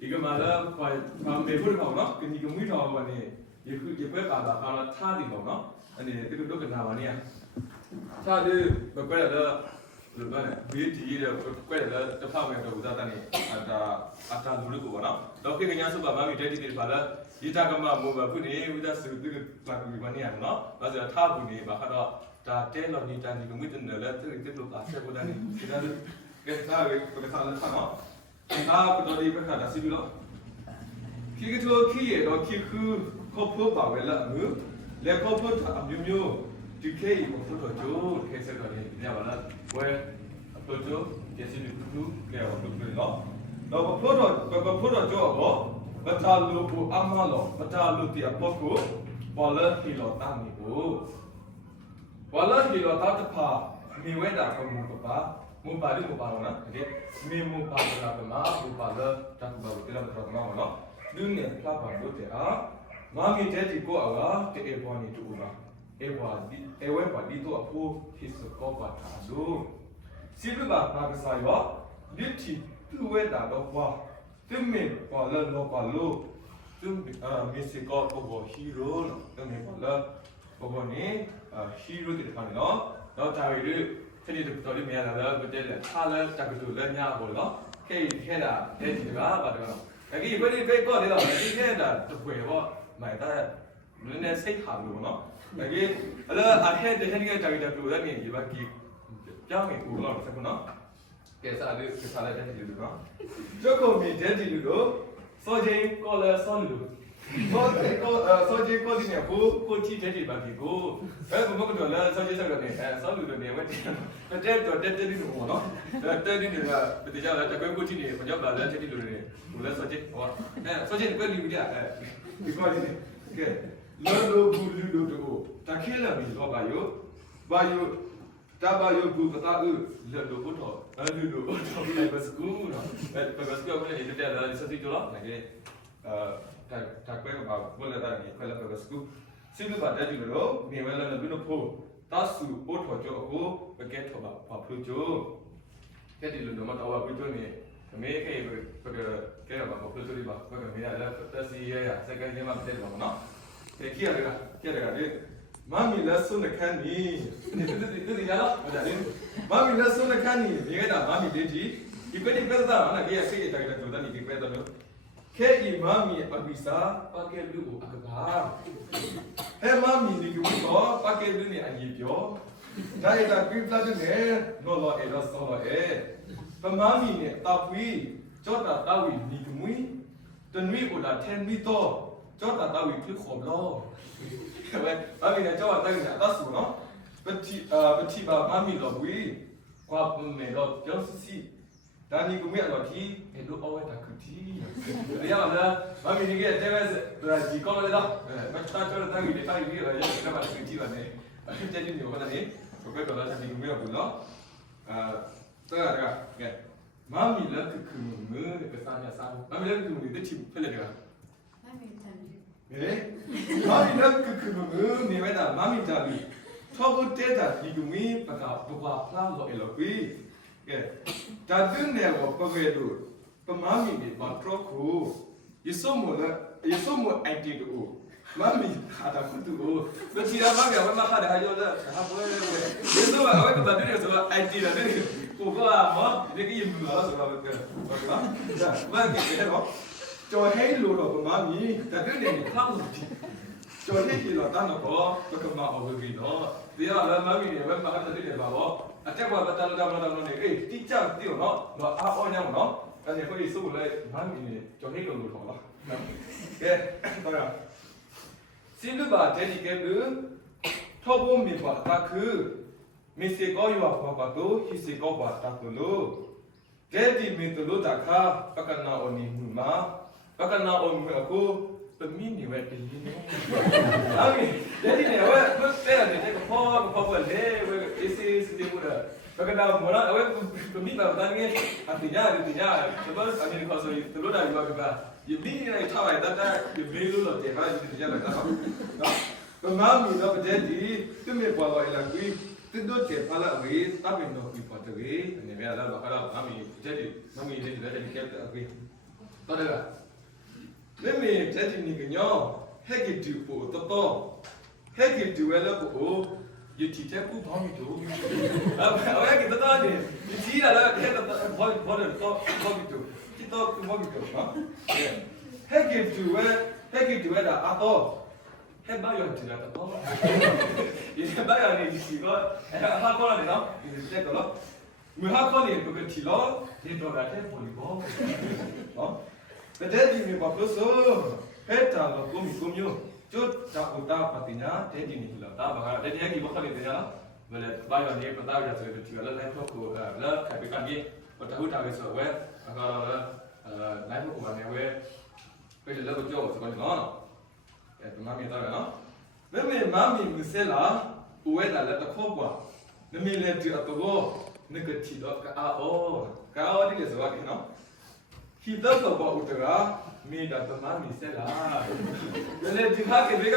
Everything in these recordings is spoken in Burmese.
이거 말아 매부를 가오나? 그 이거 무이 나오거니 이거 가다 가나 타디 가오나? 아니 이거 또 나와니야. 타디 뭐래라 그러면 비디를 뭐래라 접하면 또 우다다니 아다 누르고 거나. 너 그냥 수가 마음이 되지들 봐라. 이따가마 뭐가 분이 우다 쓰그 가고 이거니야 너. 맞아 타분이 막 하다 다 텔러니 다 이거 무슨 널 뜻도 가셔보다니 그다음 그래서 그 사람 타나. 그더니 그다 시비로 키기도 키에도 키그 커프 바벨라 내 커프 다 뮤뮤 뒤케이 뭐부터 줘 계속하니 그냥 말아 왜 또죠 예시비 두 내가 그러고 너 포도 줘 바탈로 아마로 바탈로 띠아 먹고 벌러 힐로 땅이고 벌러 힐로 따뜻파 미외다 그거 봐 무바리 무바로나 이게 미무바로나 무바로 딱바로 들어가면 눈에 플라바로 돼아 마음이 되지고 아가 에보니 두라 에웨바디도 아포 히스코 바타도 시르바 바가사요 리티 투웨다도 와 뜸미 발로 발로 뜸 미시코 보고 히로 뜸미 발로 보고니 히로들 하노 너 자위를 테니도တော်လေးမရတာလည်းမတည့်လက်ထားလဲတက်ကတူလည်းညပေါ်တော့ခဲတာတဲ့ဒီကပါတယ်နော်အခုဘယ်ဒီဘက်ကောလေတော့ဒီခဲတာတပွဲပေါ့မိုင်တာနည်းနည်းစိတ်ခါလို့နော်အခုအလားအဟဲတဲ့ခဲတဲ့တက်တူလည်းမြင်ဒီဘက်ကကြောင်းနေဦးတော့ဆက်ခုနော်ကဲစားလေးစားလိုက်တဲ့ဒီလိုနော်ကျုပ်ကိုမြင်တဲ့ဒီလိုစောချင်းကောလဲစောလို့soje ko di ne ko ti te ba ki ko mo ko la soje sa ne so lu ne wa ti te ni no no te ni ne la te ja la ta ko ti ni ko ja ba la te ni lu ne lu la soje wa soje ne ko li bi ya ki ko ni ke lo bu lu do ta ke la bi lo ba yo ta ba yo bu ba ta u le lo ko to lu do to bi ba sku no ba sku ko ne te la so ti to la ne ke 다 그래가 몰라다니 걸려가 스쿠 시루바 다지로 미웰라는 눈포 다수 오토죠 베게 토바 바프죠 걔들도 너무 더워 보더니 메케 그 걔가 뭐 플소리 봐 그거 미야라 다시야 세간에만 되는 거나 걔가 마미 레슨을 칸니 근데 야라 맞아니 마미 레슨을 칸니 얘가 마미 되지 이거는 그러다 하나 걔가 세게 다가 조다니 그래도 Ke imami abisa pakai lu akbar. He mami ni kubo pakai lu ni ayibyo. Dai da pipla de ne no lo e lo so lo e. Pa mami ni tapui chota tawi ni kumui. Tenwi uda ten mi to chota tawi klik khom lo. Mami ni chota tawi na ta su no. Peti ba mami lo bui. Kwa me lo jo si. 다니 구미 알로티 에도 어웨 다크티 야나 마미 니게 테베스 브라지 콜레다 마차 저런 타기 데타이 비라 야 그나 크티 바네 테니 니 오가니 그거 돌아 다니 구미야 불러 따라가 게 마미 럭 크무무 그 사냐 사 마미 럭 크무무 데티 펠레가 마미 탄지 에 마미 럭 크무무 니베다 마미 자비 토고 테다 니 구미 바카 부바 플란 로 엘로피 다 듣네요 거기에도 또 마음이 막 그렇고 예소모 아이디도 마음이 하다 그도 너 지나 마음이 얼마 하다 하죠다 하고요 예소가 왜 그다 들여서 아이디라 그거가 뭐 이렇게 있는 거 알아서 그러니까 자 뭐게 해요 저 헤일로로 마음이 다 듣네 하고지 저 헤일로 따놓고 그 마음 어디로 내가 마음이 왜 하다 들여 봐봐 아때가 바탈다마다노 네 띠짜 띠오 너 아오냐 너 아니 거기 소래 마음이 저 해결로 돌아 예 뭐야 실루바 데디게르 토보미 바타크 미세고요와 바바도 히세고바 타토로 게디 미토로 다카 바카나 오니 무마 바카나 오미고 뱀미니 왜 들리니 아니 데디네 왜 때라네 내가 퍼버래 왜 에세스 데보다 바카나 뭐라 왜 뱀미가 나게 안되냐 저번 아니 가서 들어다 이거가 이미니에 타와야 다다 메일로 때가 이제 나가 그 마음이 너 데디 뜨메 봐봐 일라기 뜨도게 팔아위 따빈도 비파트위 아니 왜라 바카라 마음이 데디 마음이 이제 데디 캡다 위 တော်တယ်လေမေတက်တီနီကညောဟက်ကီတူပိုတော်ဟက်ကီတူဝဲလို့ပိုယတိတက်ကူဘောင်းမီတူအဝဲကတတော်တယ်ဒီကြီးလာတော့ဟက်တော့ဘောတယ်တော့ဘောမီတူဒီတော့ဘောမီတူနော်ဟက်ကီတူဝဲတာအတော့ဟက်ဘာယောတီလာတော့ဒီဘာယောနေဒီကဟာကောလာနော်ဒီတက်တော့မဟာကောနေပကတိလောဒီတော့ကတဲ့ပိုလီဘောနော်တဲ့ဒီမီဘာလို့ဆိုဟက်တာလောကိုမီကိုမျိုးကျွတ်တာဥတာပတိညာတဲ့ဒီနီလာတာဘာကတဲ့ဒီကဘာခလေးတဲ့နော်ဘယ်လဲဘာယောနေပတာရဆိုတဲ့ဒီကလည်းလိုက်တော့ကိုလာခပ်ကန်ကြီးပတာဟူတာပဲဆိုဝဲအခါတော့လိုက်ဖို့ကနေဝဲပြေလည်းတော့ကြောက်ဆိုတော့နော်အဲမမီတော့နော်မမီမစလာဝဲတာလည်းတော့ခေါ်ကွာမမီလည်းဒီအတော့နကတိတော့ကာအောဒီလေဆိုတော့နော်ဟိတော့တော့ဥတရာမိတာတမမီစလာလည်းဒီခါကဘေက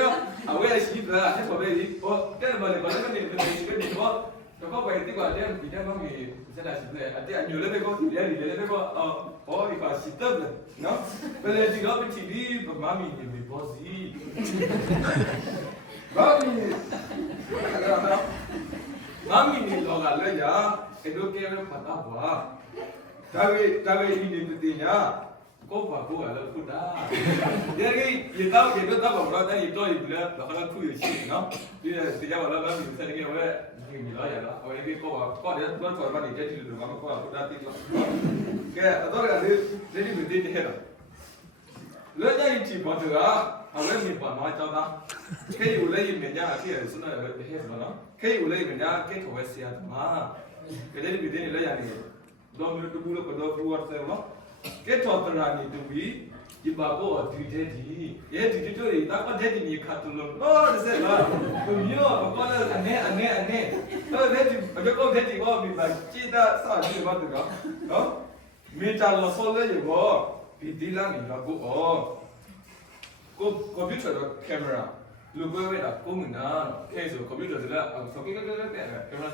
အဝဲရှိတာအဲ့ဆိုပဲဒီဟောတဲ့ဘာလဲဘာလဲကနေဒီတော့ပဲဒီကွာတဲ့ဒီတဲ့မမီစလာရှိတယ်အတဲ့အညိုလည်းပဲကိုဒီလည်းပဲကိုဟောဒီပါရှိတယ်နော်ဘယ်လေဒီတော့ပြတီဒီမမီနေပြီဘောစီဘာမီနေတော့ကလည်းရအဲ့လိုကဲလို့ဖတ်တာပါဒါပဲဒီနေညာကိုပါကိုလည်းဖတ်တာဒီကိတော့ဘာလဲတော့ရတော့ဘာလဲခုရရှိနော်ဒီတရားဘာလဲမီစနေကဝဲဒီမီလာရလားဟိုဒီကိုတယ်တော့ဘာနေတဲ့ဒီလိုမှာကိုဖတ်တာတိလို့ကဲတော့ကလေဒီမဒီတဲ့ဟဲ့လောကြိုက်ချီပေါ်တော့အဝဲမီပါမှာကြောင်းတာခေယူလေးမညာအဖြစ်ရစနေပဲဟဲ့နော်ခေယူလေးမညာကေထောဝဲစီယာမှာကလေးဒီဒီလေးရတယ်တော့မျိုးတူလို့ကတော့ဖူဝတ်တယ်နော်ကေထောတရာနီတူဘီဒီဘာကိုဒီတဲ့ဒီရဲ့ဒီတို့တွေတာပတ်တဲ့ဒီခတ်လို့တော့ဒါဆက်လာသူမျိုးဘာလဲအနေတော့တဲ့ဒီဘယ်ကောတဲ့ဒီဘောဘီပါကြည်တာစာဒီဘာတကနော်မီတာလောဆိုလေရောဒီလာမီလာကိုကွန်ပျူတာကင်မရာလူပွဲဝဲတာကိုမနာအဲဆိုကွန်ပျူတာဆိုတာဆောက်ကီကင်မရာ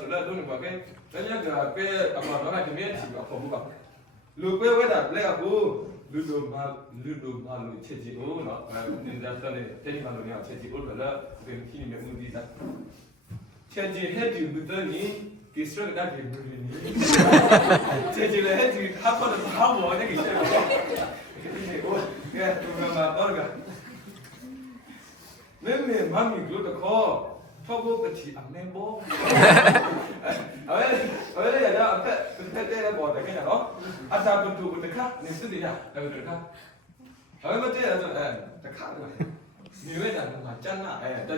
ဆိုတာလုံးဝပဲတကယ်ကအမှားတော့ဒီမြဲချီတော့ပုံပါလူပွဲဝဲတာလက်ကိုလူလိုမာလူချက်ကြီးဦးနော်အဲဒီဒါဆိုတဲ့တယ်လီမာလိုเนี่ยချက်ကြီးဦးတော့ဒီခင်းနေမှုဒီတာချက်ကြီးဟဲ့ဒီဘုဒ္ဓနီကိစ္စရတဲ့ဘုဒ္ဓနီချက်ကြီးလည်းဟဲ့ဒီဟာပေါ်တော့ဟာဘောနဲ့ကိစ္စရဒီကိုကဲသူကမှာတော့ကမမီဂလုတ်ခေါ်ထောက်ဖို့ပတိအမေဘောအဲ့လေရတာဖက်တဲ့ဘောတကယ်နော်အတာဘတူတခါနေစတယ်ရတခါအဲ့မတည်းအဲ့တခါလေနေဝဲတာကကျန်နာ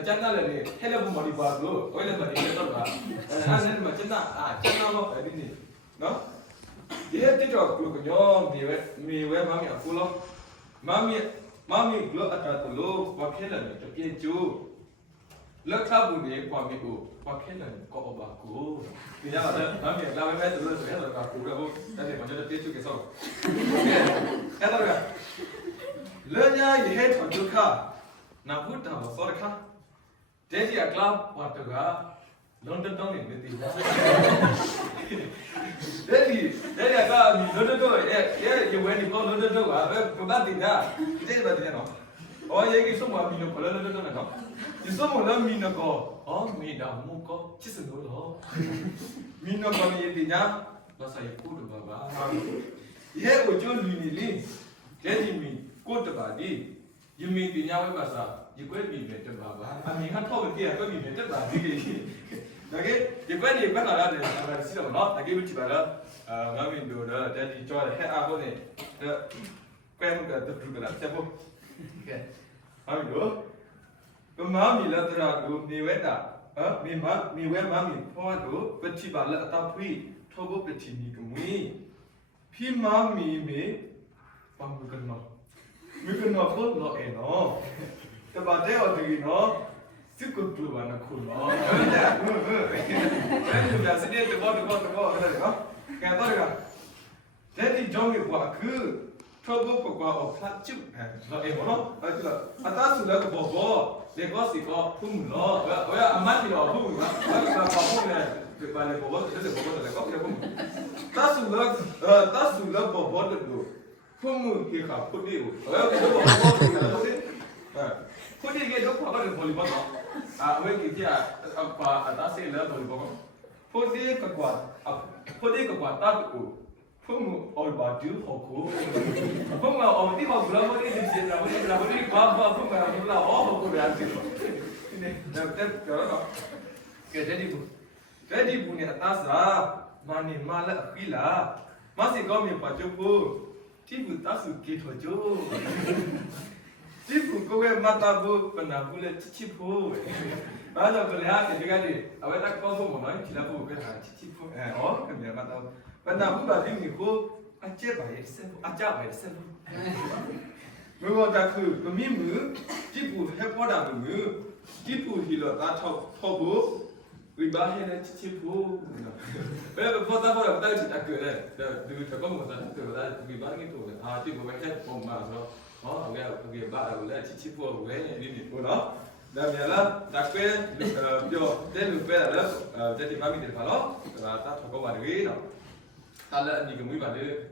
ကျန်နာလေဟဲ့လေဘူမဒီပါလို့ဝဲလေပါဒီတော့တာအဲ့နဲ့မကျန်နာကျန်နာလို့အဲ့ဒီနော်ဒီတိတော့ကလူကညောမီဝဲမမီအခုလို့မမီဂလုတ်အတာတလို့ဘာခဲလဲတပြေကျိုးလက်ခဘူးနေကွာမီကိုဘာခဲလဲကောဘာကိုဒီရတာမမီလာပဲတူလို့ဆိုရတော့ကိုတော့တဲ့မကျတဲ့ပြေကျိုးကစောအဲ့တော့လဲညာရဲ့ထောက်ခါနာဘူးတာစောရခါတဲ့ကြီးကလပ်ပတ်တကလန်ဒန်တောင်းနေတယ်ဒီတဲ့ကလန်ဒန်တော့ရဲ့ဝဲဒီကောလန်ဒန်တော့ကပပတ်တင်တာတဲ့ပါတဲ့နော်အော်ရဲ့ကိစုံမမီနော်ကလန်ဒန်တော့နော်ဒီစုံမလမီနော်ကောအော်မီဒါမူကောချစ်စလို့လောမီနော်ကောမီတင်ညာတော့ဆိုင်ကိုတော့ပါရဲ့ကိုကျွန်းလူနေလေတဲ့ဒီမီကိုတပါဒီယမီတင်ညာဝဲပါစားဒီကွဲပြီပဲတပါပါအမေကတော့မတည့်ရကွဲပြီပဲတပါဒီကိဒါကဒီကွဲနေပတ်လာတယ်အဲ့ဒါစီတော့နော်ဒါကိဝတိပါလားငါမင်းတို့တော့တက်ဒီကြောတဲ့ဟဲ့အားကိုနေကွဲမှုကတူကလာဆက်ဖို့ကဲဟုတ်လို့ကမမီလာတရာကိုနေဝဲတာမီဝဲမမီဖောတော့ပတိပါလာတော့ဖီထောဘပတိနီကမွေဖီမမီမေပမ်ကနော်မိကနော်ဖို့လို့အေနော်တပါတဲ့အော်ဒီနော်စစ်ကုတ်လို့ဘာခုနော်အဲ့ဒါစတဲ့တော့အဲ့ဒါနော်ကဲတော့တဲ့ဒီဂျုံကိုကွာគឺထောဘပကွာအော်ဖတ်ချူနော်အေနော်အဲ့ဒါအတားစုလည်းဘောလေကောစီကောဖုံနော်ဘယ်အမတ်ဒီတော့ဖုံနော်အဲ့ဒါဘာဖုံလဲဒီပါလေဘောတဲ့ဘောလည်းကောဖုံတာစုလည်းဘောလို့ 폼은 걔가 포디고 포디 이게 너 봐봐 볼리볼 아왜 이게 아빠 다시는 볼리볼 포디 그거 포디 그거 따고 폼은 얼마도 하고 폼은 어디 봐 브라보리 진짜 브라보리 봐봐 폼은 몰라 하고 그래 안 돼. 근데 내가 그러나 그 대디 분이 따서 많이 말아 빌라 마시 거미 봐주고 티부 따수 기토죠. 티부 그게 맞다고 그나불에 치치포. 맞아 그래 하게 내가지 아왜 딱 꺼서 뭐만 지나고 그래 치치포. 그게 맞다고. 그나불 받으니고 아째 봐야 세. 아짜 봐야 세. 뭐가 그 미무 티부 해보다 그 티부 힐러 다 터고 위바해는 치치포. 왜그 포다포다 딱 진짜 그래. 그 저거 뭐다 그거다 위바하게 또 티부 왜 해? 보면서 그게 말을 치치포 왜 이리 뭐라? 다음에라 dakwe yo den lupa jadi kami di kalau ta thoko ba de no tala ni gmui ba de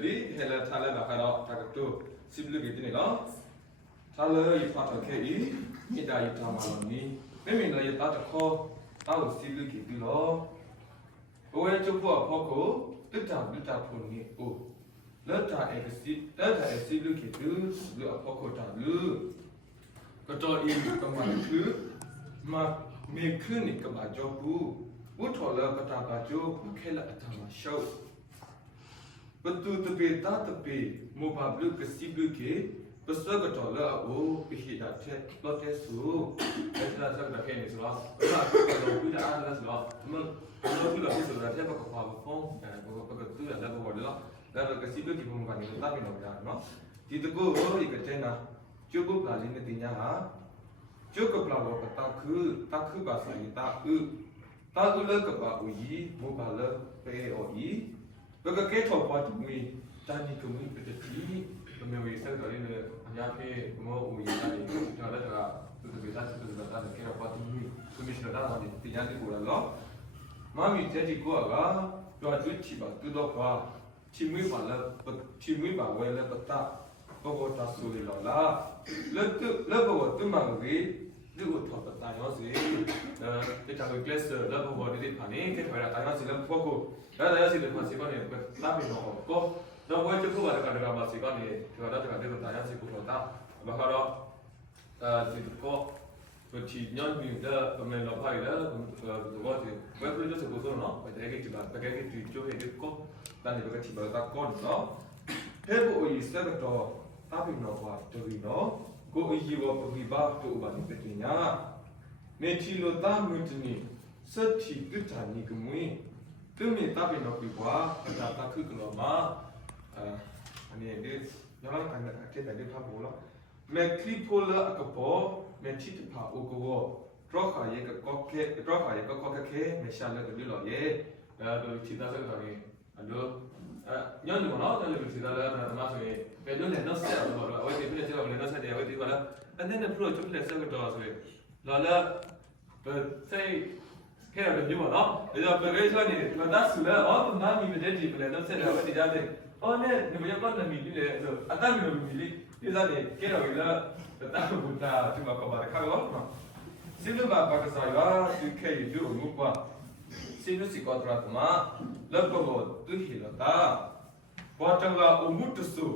li hela tala ba kalau ta to siblu ge ni no tala yi pa ta ke yi ni da yi ta ma lo ni me no yi ta ta kho ta wo siblu ge bi lo bo ye chu pho pho ko tita pho ni o la ta e siblu ge du lu pho ko ta luก็จออีกประมาณคือมาเมฆขึ้นอีกกับอาจอบูวุฒอแล้วก็ตาบาจอแค่ละอัตมาเช่าประตูตะเปตาตะเปโมบาบลูกสิบลูกเกประสก็จอแล้วโอ้ไปหิดาเทลอเทสูแต่ถ้าสักตะแค่นี้สิล่ะว่าเราพูดได้แล้วสิล่ะมันเราพูดแล้วสิล่ะเทปก็พาไปฟ้องก็ตู้แล้วก็บ่ได้แล้วก็สิบลูกที่ผมกันนี่ตาเป็นเอาได้เนาะที่ตะโกอีกเจนะจุกปลาลินติญาจุกปลาว่าตาคือภาษาตาเลิกกับว่าอุยโมบาลเปออีแล้วก็แค่ถอดปาตุมีจานี่ก็มีเป็นทีมันมีเส้นตัวนี้เลยยาเพโมอุยจานี่จะได้ก็ตัวเบต้าตัวตาแค่ปาตุมีคือมีสิ่งต่างๆติญาที่กูแล้วมามีเจดีกูอ่ะตัวจุดที่บ้าตัวดอกว่าที่มือบาเวลปตาก็ว่าตาสุริลลาแล้วก็ว่าตัวมันก็ดูถอดตายอสิที่ทำเป็นเคสแล้วก็ว่าที่ผ่านนี้แค่เวลาตายอสิแล้วพวกกูแล้วตายอสิเป็นภาษีก็เนี่ยเป็นตาเป็นหนอก็แล้วว่าจะพูดว่าการภาษีก็เนี่ยถือว่าการที่ตายอสิกูถอดตาบางครั้งที่ก็เป็นที่ย้อนมีแต่เป็นเราไปแล้วตัวว่าที่เว็บเรื่องจะกูส่งเนาะไปแต่ก็ที่แบบไปก็ที่จู่เห็นก็ตอนนี้เป็นที่แบบตะก้อนเนาะเฮ้ยพวกอีสเตอร์ก็ตาเป็นหนอว่าตัวนี้เนาะကိုအီဘောပပိဘာတို့ဘာဒီပတိညာမေချီလိုတာမွတ်နီစတ်တီကတာနီကမွေသူမေတာပိနောပိဘွာတာတာခုကလောမာအနေနဲ့ရလာကန်တဲ့တဲ့တဲ့ဖာဘောလာမေခရီပိုလာအကပေါ်မေချီတဖာအိုကိုဒရခါယေကကော့ကေဒရခါယေကကော့ကေမေရှာလကဒီလောယေတို့ချီတာစကားကြီးအလိုညနေမှာတော့လည်းဒီသားလည်းအမှဆိုရင်ဘယ်လိုလဲတော့ဆက်တော့တော့အဝိဇ္ဇာပြည့်တဲ့တော့လည်းတော့ဆက်တယ်အဝိဇ္ဇာကလည်းအဲ့နဲ့ pro ချုပ်လက်ဆက်တော့ဆိုရင်လာလာစိတ်ခဲရတယ်ပြောပါတော့ဒါကြောင့်ဘယ်လိုဆိုနေတော့ဆူလာအော်နာမီမတဲ့ဒီလည်းတော့ဆက်တယ်အဝိဇ္ဇာတဲ့အော်နဲ့ဒီဘယ်ကတော့မီလေဆိုအတမီလိုမီလေဒီသားလေကဲတော့လည်းတာဘူတာဒီမှာကောပါခါတော့စိလူဘာပါကစားရသူခဲရူငုကွာစိလူစီကောထရာကမှာလောကတော့သူဟီလာတာဘာတကအမှုတဆူ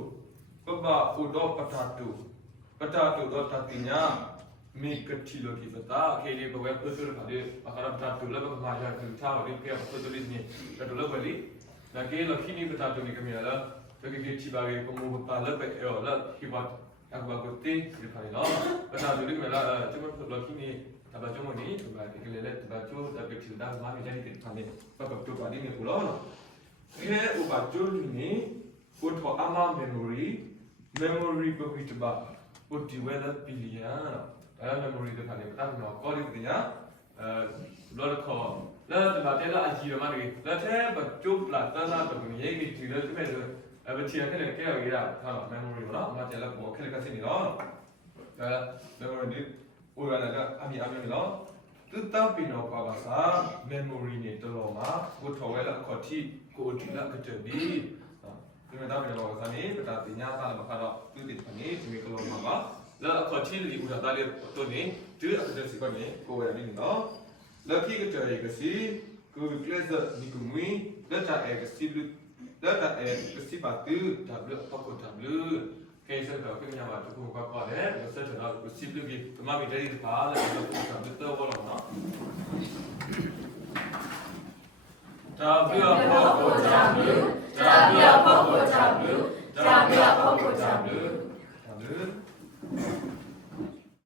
ပပဥဒောပတာတုတော့တတိညာမိကတိလောကိပတာခေဒီဘဝပစုရခါဒီအခါရပတာတုလဘမာယာကိသာဝဒီကေပစုလိနေတလဘလီနာကေလခိနိပတာတုနိကမီလာတကေချိဘာကေကမူတာလပဲအောလာခိဘတ်အဘဂတိဒီဖိုင်လာပတာတုနိကမီလာချမလခိနိတဘချုံနီတဘကေလေတဘချုတဘကိဒါမာမီဂျန်တိဖာနေပပတုပါဒီနေပူလောခဲဥပကျုနိကိုထောအမမေမိုရီပဝိတဘာကိုဒီဝဲလပီလီယာအဲ့ memory တွေပါတယ်အဲ့တော့ကောဒီကညာလောလခေါ်လာဒီမှာတဲလာအကြီးရမတွေလက်ထဲဘကျုပ်လာတန်းလာတော့ရေးကြီးဒီလိုဒီမဲ့အဲ့ဘချီရတဲ့ကဲရရဟာ memory နော်မတဲလာဘောခက်ကစနေတော့အဲ့ memory ဒီဦးရလာကအမီနော်သူတောက်ပြီးတော့ပါပါစာ memory နဲ့တော်တော်မှာကိုထော်ဝဲလာခေါ်တိကိုဒီလာကတည်းက ဒီမှာတော့ပြန်တော့စာနေပတာပညာသားလည်းမခါတော့သူတိဖနေဒီကလုံးမှာပါလာအခချီလီဦးတာလေးတို့နေဒီအခတဲ့စီကနေကိုရနေနော်လက်ခိကတဲ့ကစီကိုကလစ်နီကူမီလက်တာအဲကစီလူလက်တာအဲကစီပါတူဒါဘလပကောဒါဘလကေဆက်တော့ကိညာပါတခုကွာတယ်ဆက်တော့ကစီလူပြီးမမီတရီပါလာတော့ဒါဘလတော့ဘောလုံးနော်ဒါပြဖို့ကိုကြဘူးဒါပြဖို့ကိုကြဘူးဒါပြဖို့ကိုကြဘူး